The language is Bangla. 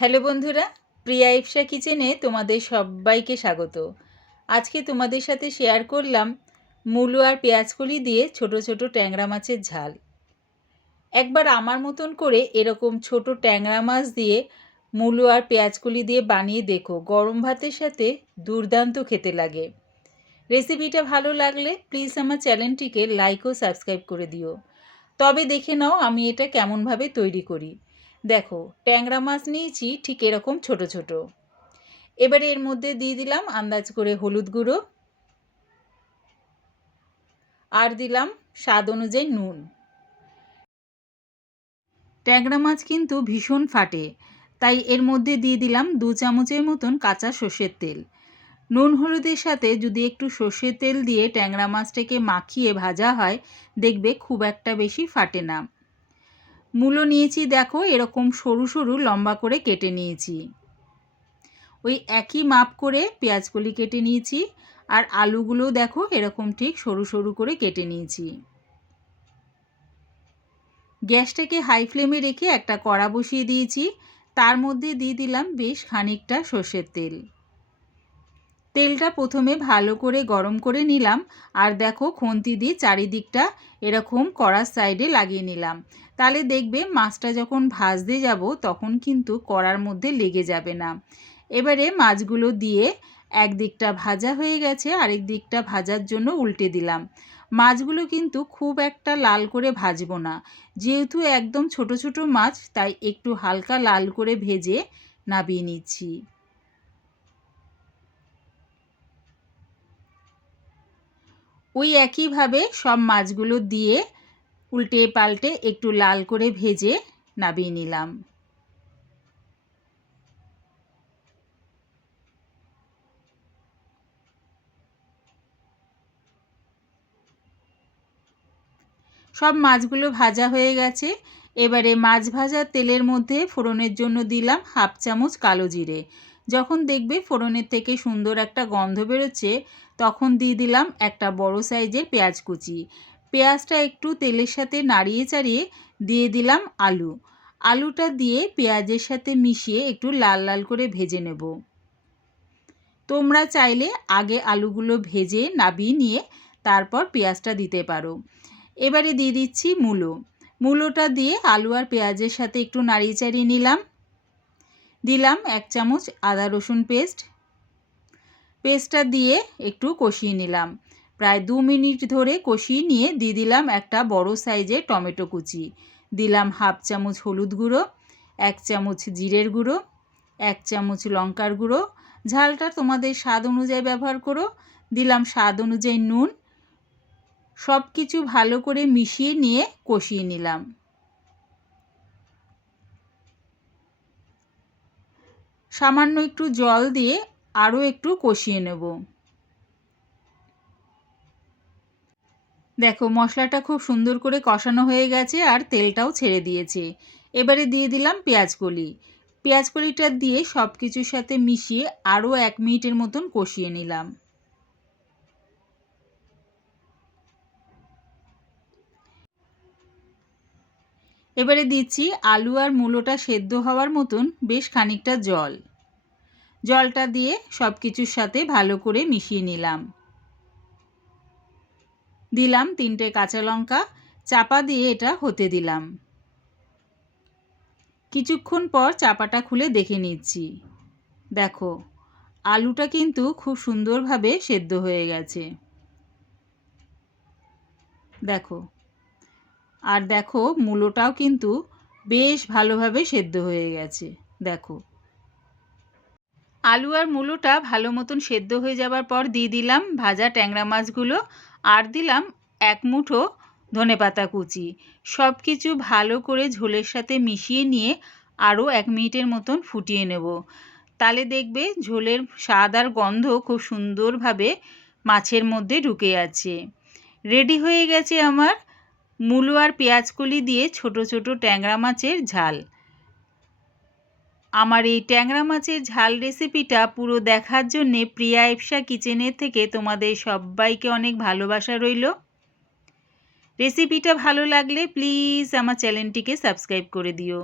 হ্যালো বন্ধুরা, প্রিয়া ইপসা কিচেনে তোমাদের সবাইকে স্বাগত। আজকে তোমাদের সাথে শেয়ার করলাম মূলো আর পেঁয়াজকলি দিয়ে ছোট ছোট ট্যাংরা মাছের ঝাল। একবার আমার মতন করে এরকম ছোট ট্যাংরা মাছ দিয়ে মূলো আর পেঁয়াজকলি দিয়ে বানিয়ে দেখো, গরম ভাতের সাথে দুর্দান্ত খেতে লাগে। রেসিপিটা ভালো লাগলে প্লিজ আমার চ্যানেলটিকে লাইক ও সাবস্ক্রাইব করে দিও। তবে দেখে নাও আমি এটা কেমনভাবে তৈরি করি। দেখো, ট্যাংরা মাছ নিয়েছি ঠিক এরকম ছোট ছোট। এবারে এর মধ্যে দিয়ে দিলাম আন্দাজ করে হলুদ গুঁড়ো, আর দিলাম স্বাদ অনুযায়ী নুন। ট্যাংরা মাছ কিন্তু ভীষণ ফাটে, তাই এর মধ্যে দিয়ে দিলাম 2 চামচের মতন কাঁচা সর্ষের তেল। নুন হলুদের সাথে যদি একটু সর্ষের তেল দিয়ে ট্যাংরা মাছটাকে মাখিয়ে ভাজা হয়, দেখবে খুব একটা বেশি ফাটে না। মূলো নিয়েছি দেখো এরকম সরু সরু লম্বা করে কেটে নিয়েছি। ওই একই মাপ করে পেঁয়াজকলি কেটে নিয়েছি, আর আলুগুলো দেখো এরকম ঠিক সরু সরু করে কেটে নিয়েছি। গ্যাসটাকে হাই ফ্লেমে রেখে একটা কড়া বসিয়ে দিয়েছি। তার মধ্যে দিয়ে দিলাম বেশ খানিকটা সর্ষের তেল। তেলটা প্রথমে ভালো করে গরম করে নিলাম, আর দেখো খুন্তি দিয়ে চারিদিকটা এরকম কড়ার সাইডে লাগিয়ে নিলাম। তাহলে দেখবে মাছটা যখন ভাজতে যাব তখন কিন্তু কড়ার মধ্যে লেগে যাবে না। এবারে মাছগুলো দিয়ে একদিকটা ভাজা হয়ে গেছে, আরেক দিকটা ভাজার জন্য উল্টে দিলাম। মাছগুলো কিন্তু খুব একটা লাল করে ভাজবো না, যেহেতু একদম ছোট ছোট মাছ, তাই একটু হালকা লাল করে ভেজে নামিয়ে নিচ্ছি। ওই একইভাবে সব মাছগুলো দিয়ে উল্টে পাল্টে একটু লাল করে ভেজে নামিয়ে নিলাম। সব মাছগুলো ভাজা হয়ে গেছে। এবারে মাছ ভাজার তেলের মধ্যে ফোড়নের জন্য দিলাম 1/2 চামচ কালো জিরে। যখন দেখবে ফোড়নের থেকে সুন্দর একটা গন্ধ বেরোচ্ছে, তখন দিয়ে দিলাম একটা বড় সাইজের পেঁয়াজ কুচি। পেঁয়াজটা একটু তেলের সাথে নাড়িয়ে চাড়িয়ে দিয়ে দিলাম আলু। আলুটা দিয়ে পেঁয়াজের সাথে মিশিয়ে একটু লাল লাল করে ভেজে নেব। তোমরা চাইলে আগে আলুগুলো ভেজে নামিয়ে নিয়ে তারপর পেঁয়াজটা দিতে পারো। এবারে দিয়ে দিচ্ছি মূলোটা দিয়ে আলু আর পেঁয়াজের সাথে একটু নাড়িয়ে চাড়িয়ে নিলাম। দিলাম 1 চামচ আদা রসুন পেস্টটা দিয়ে একটু কষিয়ে নিলাম। প্রায় 2 মিনিট ধরে কষিয়ে নিয়ে দিয়ে দিলাম একটা বড় সাইজের টমেটো কুচি। দিলাম 1/2 চামচ হলুদ গুঁড়ো, 1 চামচ জিরের গুঁড়ো, 1 চামচ লঙ্কার গুঁড়ো। ঝালটা তোমাদের স্বাদ অনুযায়ী ব্যবহার করো। দিলাম স্বাদ অনুযায়ী নুন। সব কিছু ভালো করে মিশিয়ে নিয়ে কষিয়ে নিলাম। সামান্য একটু জল দিয়ে আরও একটু কষিয়ে নেব। দেখো মশলাটা খুব সুন্দর করে কষানো হয়ে গেছে আর তেলটাও ছেড়ে দিয়েছে। এবারে দিয়ে দিলাম পেঁয়াজকলিটা দিয়ে সব কিছুর সাথে মিশিয়ে আরও 1 মিনিটের মতন কষিয়ে নিলাম। এবারে দিচ্ছি আলু আর মূলোটা সেদ্ধ হওয়ার মতন বেশ খানিকটা জল। জলটা দিয়ে সব কিছুর সাথে ভালো করে মিশিয়ে নিলাম। দিলাম 3টে কাঁচা লঙ্কা, চাপা দিয়ে এটা হতে দিলাম। কিছুক্ষণ পর চাপাটা খুলে দেখে নিচ্ছি। দেখো আলুটা কিন্তু খুব সুন্দরভাবে সেদ্ধ হয়ে গেছে। দেখো, আর দেখো মূলোটাও কিন্তু বেশ ভালোভাবে সেদ্ধ হয়ে গেছে। দেখো আলু আর মূলোটা ভালো মতন সেদ্ধ হয়ে যাবার পর দিয়ে দিলাম ভাজা ট্যাংরা মাছগুলো, আর দিলাম 1 মুঠো ধনেপাতা কুচি। সব কিছু ভালো করে ঝোলের সাথে মিশিয়ে নিয়ে আরও 1 মিনিটের মতন ফুটিয়ে নেব। তাহলে দেখবে ঝোলের স্বাদ আর গন্ধ খুব সুন্দরভাবে মাছের মধ্যে ঢুকে যাচ্ছে। রেডি হয়ে গেছে আমার মূলো আর পেঁয়াজকলি দিয়ে ছোট ছোট ট্যাংরা মাছের ঝাল। আমার এই ট্যাংরা মাছের ঝাল রেসিপিটা পুরো দেখার জন্যে প্রিয়া ইপসা কিচেনের থেকে তোমাদের সবাইকে অনেক ভালোবাসা রইল। রেসিপিটা ভালো লাগলে প্লিজ আমার চ্যানেলটিকে সাবস্ক্রাইব করে দিও।